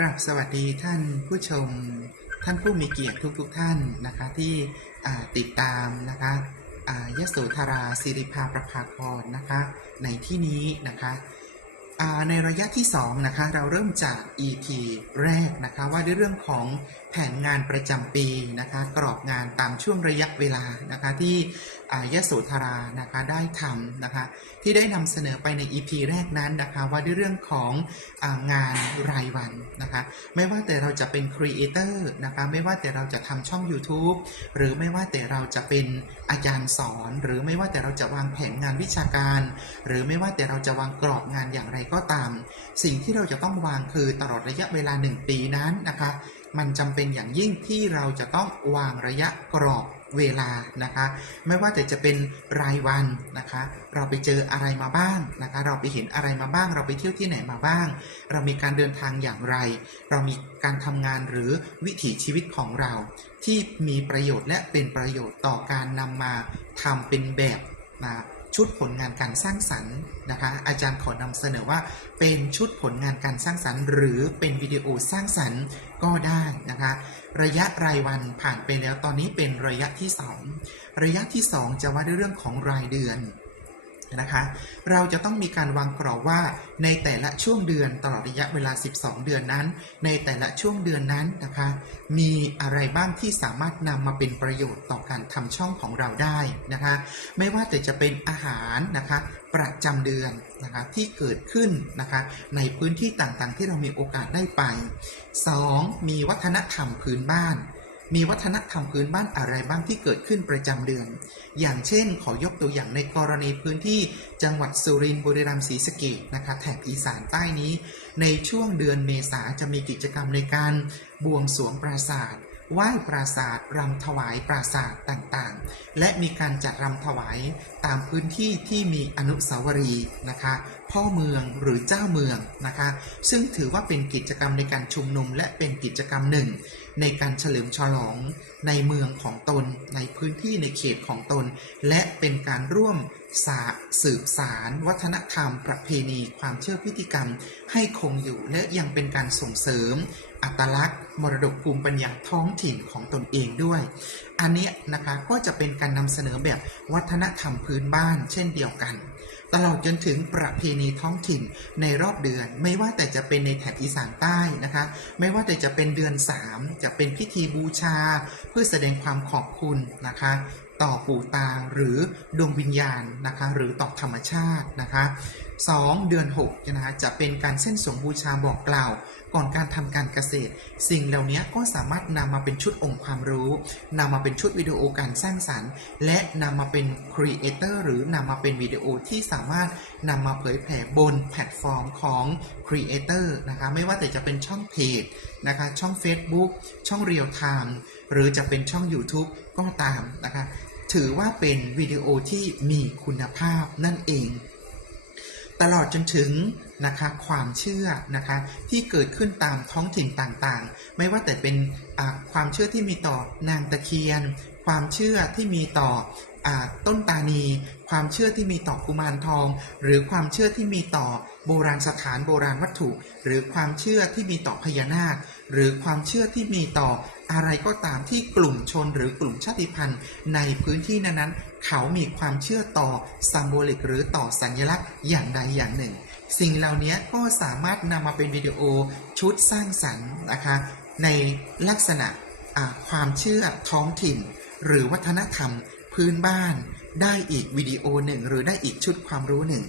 กราบสวัสดีท่านผู้ชม ท่านผู้มีเกียรติทุกๆทท่านนะคะที่ติดตามนะคะยโสธราสิริภาประภาพรนะคะในที่นี้นะคะในระยะที่2นะคะเราเริ่มจาก EP แรกนะคะว่าด้วยเรื่องของ แผนงานประจำปีนะคะกรอบงานตามช่วงระยะเวลานะคะที่ยโสธรานะคะได้ทำนะคะที่ได้นำเสนอไปใน EP แรกนั้นนะคะว่าด้วยเรื่องของงานรายวันนะคะไม่ว่าแต่เราจะเป็นครีเอเตอร์นะคะไม่ว่าแต่เราจะทำช่อง YouTube หรือไม่ว่าแต่เราจะเป็นอาจารย์สอน หรือไม่ว่าแต่เราจะวางแผนงานวิชาการ หรือไม่ว่าแต่เราจะวางกรอบงานอย่างไรก็ตาม สิ่งที่เราจะต้องวางคือตลอดระยะเวลา 1 ปีนั้นนะคะมันจำเป็นอย่างยิ่งที่เราจะต้องวางระยะกรอบเวลานะคะ ไม่ว่าแต่จะเป็นรายวันนะคะ เราไปเจออะไรมาบ้างนะคะ เราไปเห็นอะไรมาบ้าง เราไปเที่ยวที่ไหนมาบ้าง เรามีการเดินทางอย่างไร เรามีการทำงานหรือวิถีชีวิตของเรา ที่มีประโยชน์และเป็นประโยชน์ต่อการนำมาทำเป็นแบบนะ ชุดผลงานการสร้างสรรค์นะคะอาจารย์ขอนำเสนอว่าเป็นชุดผลงานการสร้างสรรค์ หรือเป็นวิดีโอสร้างสรรค์ก็ได้นะคะระยะรายวันผ่านไปแล้วตอนนี้เป็นระยะที่ 2 ระยะที่ 2 จะว่าด้วยเรื่องของรายเดือน นะคะ เราจะต้องมีการวางกรอบว่าในแต่ละช่วงเดือนตลอดระยะเวลา 12 เดือนนั้น ในแต่ละช่วงเดือนนั้นนะคะ มีอะไรบ้างที่สามารถนำมาเป็นประโยชน์ต่อการทำช่องของเราได้นะคะ ไม่ว่าแต่จะเป็นอาหารนะคะประจำเดือนนะคะที่เกิดขึ้นนะคะในพื้นที่ต่างๆ ที่เรามีโอกาสได้ไป 2. มีวัฒนธรรมพื้นบ้าน มีวัฒนธรรมพื้นบ้านอะไรบ้างที่เกิดขึ้นประจำเดือน อย่างเช่น ขอยกตัวอย่างในกรณีพื้นที่จังหวัดสุรินทร์บุรีรัมย์ศรีสะเกดนะคะแถบอีสานใต้นี้ ในช่วงเดือนเมษาจะมีกิจกรรมในการบวงสรวงปราสาท ไหว้ปราสาทรำถวายปราสาทต่างๆ และมีการจัดรำถวายตามพื้นที่ที่มีอนุสาวรีย์นะคะพ่อเมืองหรือเจ้าเมืองนะคะซึ่งถือว่าเป็นกิจกรรมในการชุมนุมและเป็นกิจกรรมหนึ่ง ในการเฉลิมฉลองในเมืองของตน ในพื้นที่ในเขตของตน และเป็นการร่วมสาสืบสาร วัฒนธรรม ประเพณี ความเชื่อพิธีกรรม ให้คงอยู่และยังเป็นการส่งเสริม อัตลักษณ์มรดกภูมิปัญญาท้องถิ่นของตนเองด้วย อันนี้นะคะก็จะเป็นการนำเสนอแบบวัฒนธรรมพื้นบ้านเช่นเดียวกัน ตลอดจนถึงประเพณีท้องถิ่นในรอบเดือน ไม่ว่าแต่จะเป็นในแถบอีสานใต้นะคะ ไม่ว่าแต่จะเป็นเดือน 3 จะเป็นพิธีบูชา เพื่อแสดงความขอบคุณนะคะ ต่อปู่ตาหรือดวงวิญญาณนะคะหรือต่อธรรมชาตินะคะ2เดือน6นะคะจะเป็นการเส้นสวงบูชาบอกกล่าว ก่อนการทำการเกษตร สิ่งเหล่านี้ก็สามารถนำมาเป็นชุดองค์ความรู้นำมาเป็นชุดวิดีโอการสร้างสรรค์ และนำมาเป็นครีเอเตอร์หรือนำมาเป็นวิดีโอที่สามารถนำมาเผยแผ่บนแพลตฟอร์มของครีเอเตอร์นะคะไม่ว่าแต่จะเป็นช่องเพจนะคะช่อง Facebook ช่องเรียลไทม์หรือจะเป็นช่อง YouTube ก็ตามนะคะถือว่าเป็นวิดีโอที่มีคุณภาพนั่นเอง ตลอดจนถึงนะคะความเชื่อนะคะที่เกิดขึ้นตามท้องถิ่นต่างๆ ไม่ว่าแต่เป็นความเชื่อที่มีต่อนางตะเคียน ความเชื่อที่มีต่ออต้นตานี ความเชื่อที่มีต่อกุมารทอง หรือความเชื่อที่มีต่อ โบราณสถานโบราณวัตถุ หรือความเชื่อที่มีต่อพญานาค หรือความเชื่อที่มีต่ออะไรก็ตามที่กลุ่มชนหรือกลุ่มชาติพันธุ์ ในพื้นที่นั้นๆ เขามีความเชื่อต่อซัมโบลิกหรือต่อสัญลักษณ์อย่างใดอย่างหนึ่ง สิ่งเหล่านี้ก็สามารถนำมาเป็นวิดีโอชุดสร้างสรรค์นะคะในลักษณะความเชื่อท้องถิ่น หรือวัฒนธรรมพื้นบ้านได้อีกวิดีโอหนึ่งหรือได้อีกชุดความรู้หนึ่ง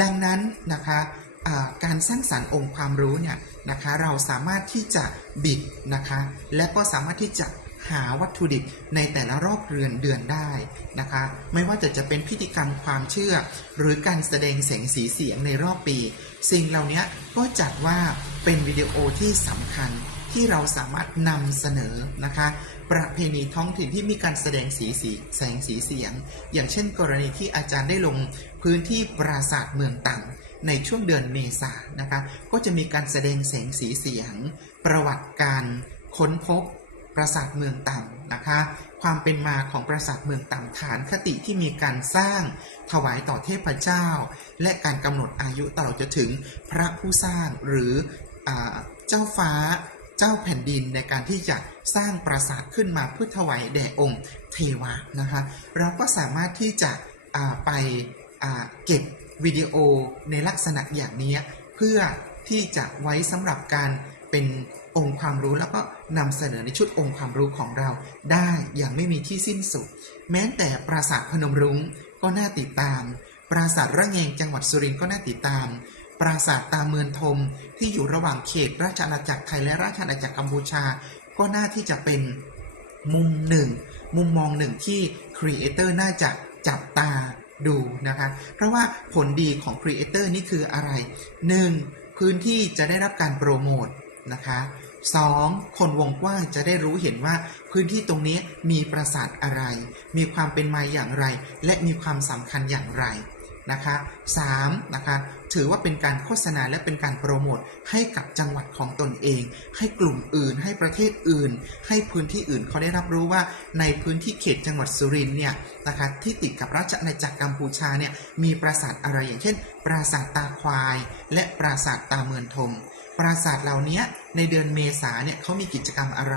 ดังนั้นนะคะ การสร้างสรรค์องค์ความรู้เนี่ยนะคะเราสามารถที่จะบิดนะคะและก็สามารถที่จะหาวัตถุดิบในแต่ละรอบเรือนเดือนได้นะคะ ไม่ว่าจะจะเป็นพิธีกรรมความเชื่อ หรือการแสดงแสงสีเสียงในรอบปี สิ่งเหล่านี้ก็จัดว่าเป็นวิดีโอที่สำคัญที่เราสามารถนำเสนอนะคะ ประเพณีท้องถิ่นที่มีการแสดงสีสีแสงสีเสียง อย่างเช่น กรณีที่อาจารย์ได้ลงพื้นที่ปราสาทเมืองต่าง ในช่วงเดือนเมษานะคะ ก็จะมีการแสดงแสงสีเสียง ประวัติการค้นพบปราสาทเมืองต่ำนะคะ ความเป็นมาของปราสาทเมืองต่ำฐานคติที่มีการสร้างถวายต่อเทพเจ้า และการกำหนดอายุตลอดจนถึงพระผู้สร้างหรืออเจ้าฟ้าเจ้าแผ่นดินในการที่จะสร้างปราสาทขึ้นมาเพื่อถวายแด่องค์เทวะนะคะ เราก็สามารถที่จะไปเก็บ วิดีโอในลักษณะอย่างนี้เพื่อที่จะไว้สำหรับการเป็นองค์ความรู้แล้วก็นำเสนอในชุดองค์ความรู้ของเรา ได้อย่างไม่มีที่สิ้นสุด แม้แต่ปราสาทพนมรุ้งก็น่าติดตาม ปราสาทระแงงจังหวัดสุรินทร์ก็น่าติดตาม ปราสาทตาเมือนทมที่อยู่ระหว่างเขตราชอาณาจักรไทยและราชอาณาจักรกัมพูชา ก็น่าที่จะเป็นมุมหนึ่งมุมมองหนึ่งที่ครีเอเตอร์น่าจะจับตา ดูนะคะ เพราะว่าผลดีของครีเอเตอร์นี่คืออะไร 1. พื้นที่จะได้รับการโปรโมทนะคะ 2. คนวงกว้างจะได้รู้เห็นว่าพื้นที่ตรงนี้มีประสาทอะไร มีความเป็นมาอย่างไร และมีความสำคัญอย่างไร นะคะ 3. นะคะถือว่าเป็นการโฆษณาและเป็นการโปรโมทให้กับจังหวัดของตนเอง ให้กลุ่มอื่น ให้ประเทศอื่น ให้พื้นที่อื่นเขาได้รับรู้ว่าในพื้นที่เขตจังหวัดสุรินทร์เนี่ยนะคะที่ติดกับราชอาณาจักรกัมพูชาเนี่ยมีปราสาทอะไรอย่างเช่น ปราสาทตาควาย และปราสาทตาเมือนทม ปราสาทเหล่านี้ในเดือนเมษาเนี่ยเขามีกิจกรรมอะไร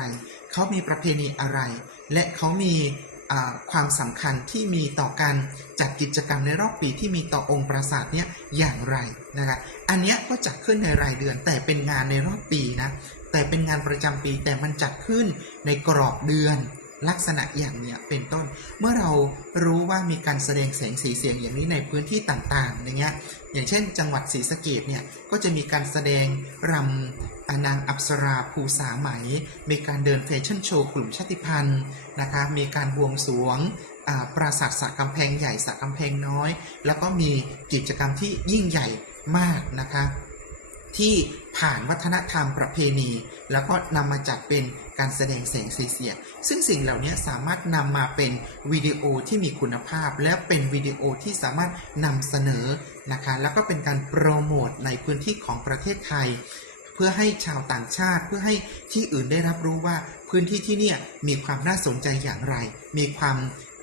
เขามีประเพณีอะไร และเขามี ความสำคัญที่มีต่อการจัดกิจกรรมในรอบปีที่มีต่อองค์ประสาทเนี่ยอย่างไรนะคะอันนี้ก็จัดขึ้นในรายเดือนแต่เป็นงานในรอบปีนะแต่เป็นงานประจำปีแต่มันจัดขึ้นในกรอบเดือน ลักษณะอย่างเนี้ยเป็นต้น เมื่อเรารู้ว่ามีการแสดงแสงสีเสียงอย่างนี้ในพื้นที่ต่างๆ อย่างเงี้ย อย่างเช่น จังหวัดศรีสะเกดเนี่ย ก็จะมีการแสดงรำอนางอัปสราภูสาไหม มีการเดินแฟชั่นโชว์กลุ่มชาติพันธุ์นะคะ มีการบวงสรวงปราสาทสระกำแพงใหญ่สระกำแพงน้อย แล้วก็มีกิจกรรมที่ยิ่งใหญ่มากนะคะ ที่ผ่านวัฒนธรรมประเพณี แล้วก็นำมาจัดเป็นการแสดงแสงสีเสียงซึ่งสิ่งเหล่านี้สามารถนำมาเป็นวิดีโอที่มีคุณภาพ และเป็นวิดีโอที่สามารถนำเสนอนะคะแล้วก็เป็นการโปรโมทในพื้นที่ของประเทศไทย เพื่อให้ชาวต่างชาติ เพื่อให้ที่อื่นได้รับรู้ว่าพื้นที่ที่นี่มีความน่าสนใจอย่างไร มีความ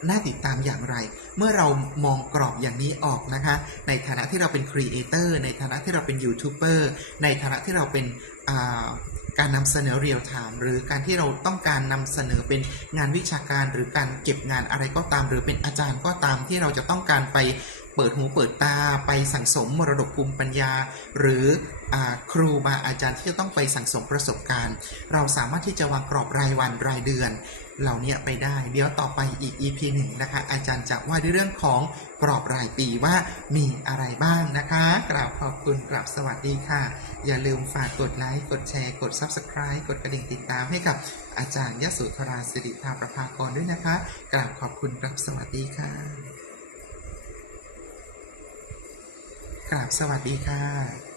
น่าติดตามอย่างไร เมื่อเรามองกรอบอย่างนี้ออกนะคะ ในฐานะที่เราเป็นครีเอเตอร์ในฐานะที่เราเป็นยูทูบเบอร์ในฐานะที่เราเป็นการนำเสนอเรียลไทม์หรือการที่เราต้องการนำเสนอเป็นงานวิชาการ หรือการเก็บงานอะไรก็ตาม หรือเป็นอาจารย์ก็ตามที่เราจะต้องการไป เปิดหูเปิดตาไปสั่งสมมรดกภูมิปัญญา หรืออครูบาอาจารย์ที่จะต้องไปสั่งสมประสบการณ์ เราสามารถที่จะวางกรอบรายวันรายเดือน เหล่านี้ไปได้ เดี๋ยวต่อไปอีก EP หนึ่งนะคะ อาจารย์จะว่าด้วยเรื่องของกรอบรายปีว่ามีอะไรบ้างนะคะกราบขอบคุณกราบสวัสดีค่ะ อย่าลืมฝากกดไลค์กดแชร์ กด Subscribe กดกระดิ่งติดตามให้กับอาจารย์ยสุธราสิริภาประภากรด้วยนะคะกราบขอบคุณกราบสวัสดีค่ะ กราบสวัสดีค่ะ